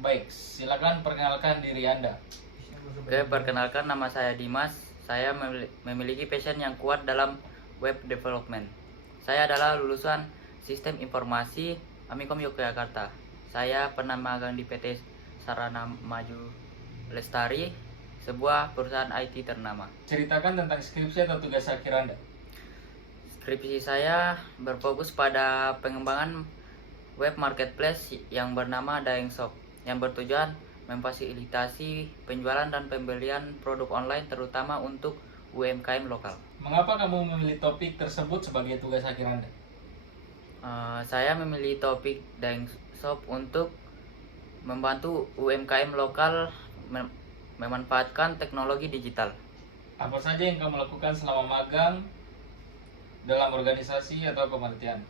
Baik, silakan perkenalkan diri Anda. Oke, perkenalkan nama saya Dimas. Saya memiliki passion yang kuat dalam web development. Saya adalah lulusan Sistem Informasi Amikom Yogyakarta. Saya pernah magang di PT Sarana Maju Lestari, sebuah perusahaan IT ternama. Ceritakan tentang skripsi atau tugas akhir Anda. Skripsi saya berfokus pada pengembangan web marketplace yang bernama Daeng Shop, yang bertujuan memfasilitasi penjualan dan pembelian produk online terutama untuk UMKM lokal. Mengapa kamu memilih topik tersebut sebagai tugas akhir Anda? Saya memilih topik Daeng Shop untuk membantu UMKM lokal memanfaatkan teknologi digital. Apa saja yang kamu lakukan selama magang dalam organisasi atau kepanitiaan?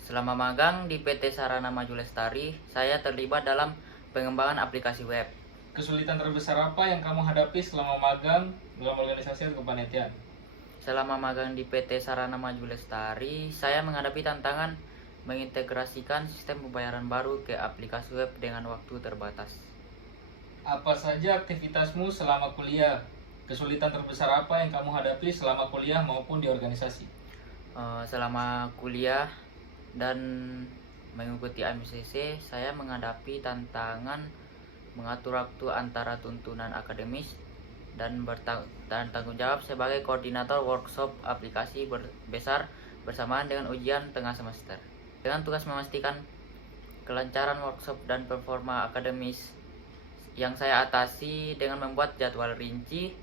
Selama magang di PT Sarana Maju Lestari, saya terlibat dalam pengembangan aplikasi web. Kesulitan terbesar apa yang kamu hadapi selama magang dalam organisasi atau kepanitiaan? Selama magang di PT Sarana Maju Lestari, saya menghadapi tantangan mengintegrasikan sistem pembayaran baru ke aplikasi web dengan waktu terbatas. Apa saja aktivitasmu selama kuliah? Kesulitan terbesar apa yang kamu hadapi selama kuliah maupun di organisasi? Selama kuliah dan mengikuti AMCC, saya menghadapi tantangan mengatur waktu antara tuntunan akademis dan tanggung jawab sebagai koordinator workshop aplikasi besar bersamaan dengan ujian tengah semester. Dengan tugas memastikan kelancaran workshop dan performa akademis yang saya atasi dengan membuat jadwal rinci,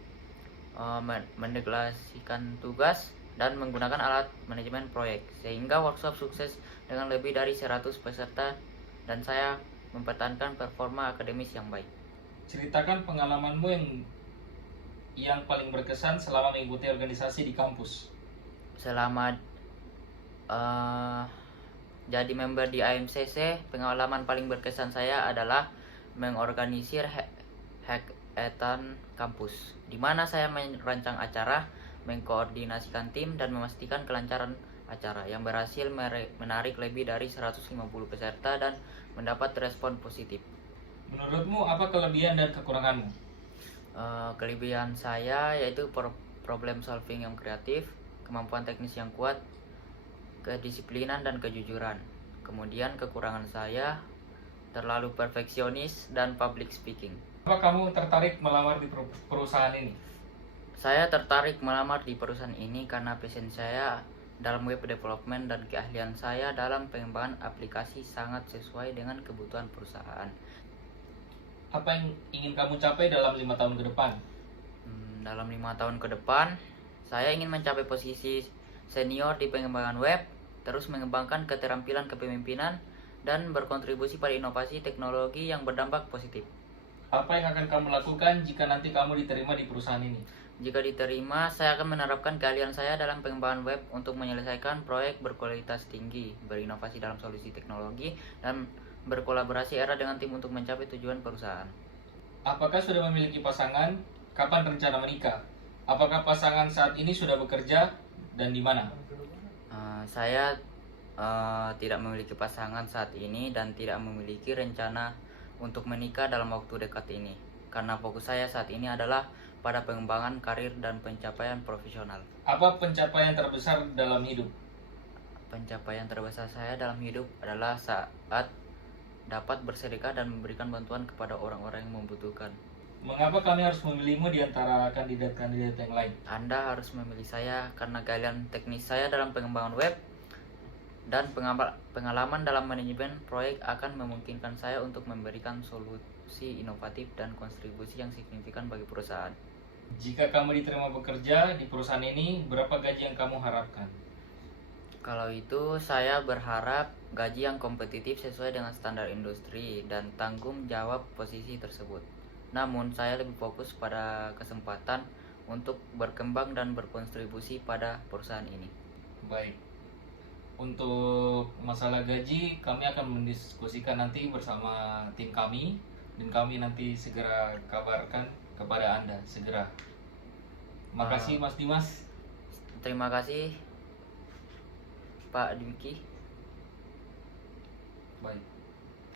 mendeklarasikan tugas, dan menggunakan alat manajemen proyek sehingga workshop sukses dengan lebih dari 100 peserta dan saya mempertahankan performa akademis yang baik. Ceritakan pengalamanmu yang paling berkesan selama mengikuti organisasi di kampus. Selama jadi member di AMCC, pengalaman paling berkesan saya adalah mengorganisir hackathon kampus, di mana saya merancang acara, mengkoordinasikan tim, dan memastikan kelancaran acara yang berhasil menarik lebih dari 150 peserta dan mendapat respon positif. Menurutmu apa kelebihan dan kekuranganmu? Kelebihan saya yaitu problem solving yang kreatif, kemampuan teknis yang kuat, kedisiplinan dan kejujuran. Kemudian kekurangan saya terlalu perfeksionis dan public speaking. Apa kamu tertarik melamar di perusahaan ini? Saya tertarik melamar di perusahaan ini karena passion saya dalam web development dan keahlian saya dalam pengembangan aplikasi sangat sesuai dengan kebutuhan perusahaan. Apa yang ingin kamu capai dalam 5 tahun ke depan? Dalam 5 tahun ke depan, saya ingin mencapai posisi senior di pengembangan web, terus mengembangkan keterampilan kepemimpinan, dan berkontribusi pada inovasi teknologi yang berdampak positif. Apa yang akan kamu lakukan jika nanti kamu diterima di perusahaan ini? Jika diterima, saya akan menerapkan keahlian saya dalam pengembangan web untuk menyelesaikan proyek berkualitas tinggi, berinovasi dalam solusi teknologi, dan berkolaborasi erat dengan tim untuk mencapai tujuan perusahaan. Apakah sudah memiliki pasangan? Kapan rencana menikah? Apakah pasangan saat ini sudah bekerja dan di mana? Saya tidak memiliki pasangan saat ini dan tidak memiliki rencana untuk menikah dalam waktu dekat ini, karena fokus saya saat ini adalah pada pengembangan karir dan pencapaian profesional. Apa pencapaian terbesar dalam hidup? Pencapaian terbesar saya dalam hidup adalah saat dapat bersedekah dan memberikan bantuan kepada orang-orang yang membutuhkan. Mengapa kami harus memilihmu di antara kandidat-kandidat yang lain? Anda harus memilih saya karena keahlian teknis saya dalam pengembangan web dan pengalaman dalam manajemen proyek akan memungkinkan saya untuk memberikan solusi inovatif dan kontribusi yang signifikan bagi perusahaan. Jika kamu diterima bekerja di perusahaan ini, berapa gaji yang kamu harapkan? Kalau itu, saya berharap gaji yang kompetitif sesuai dengan standar industri dan tanggung jawab posisi tersebut. Namun, saya lebih fokus pada kesempatan untuk berkembang dan berkontribusi pada perusahaan ini. Baik. Untuk masalah gaji, kami akan mendiskusikan nanti bersama tim kami dan kami nanti segera kabarkan kepada Anda segera. Makasih Mas Dimas. Terima kasih Pak Dwiki. Baik.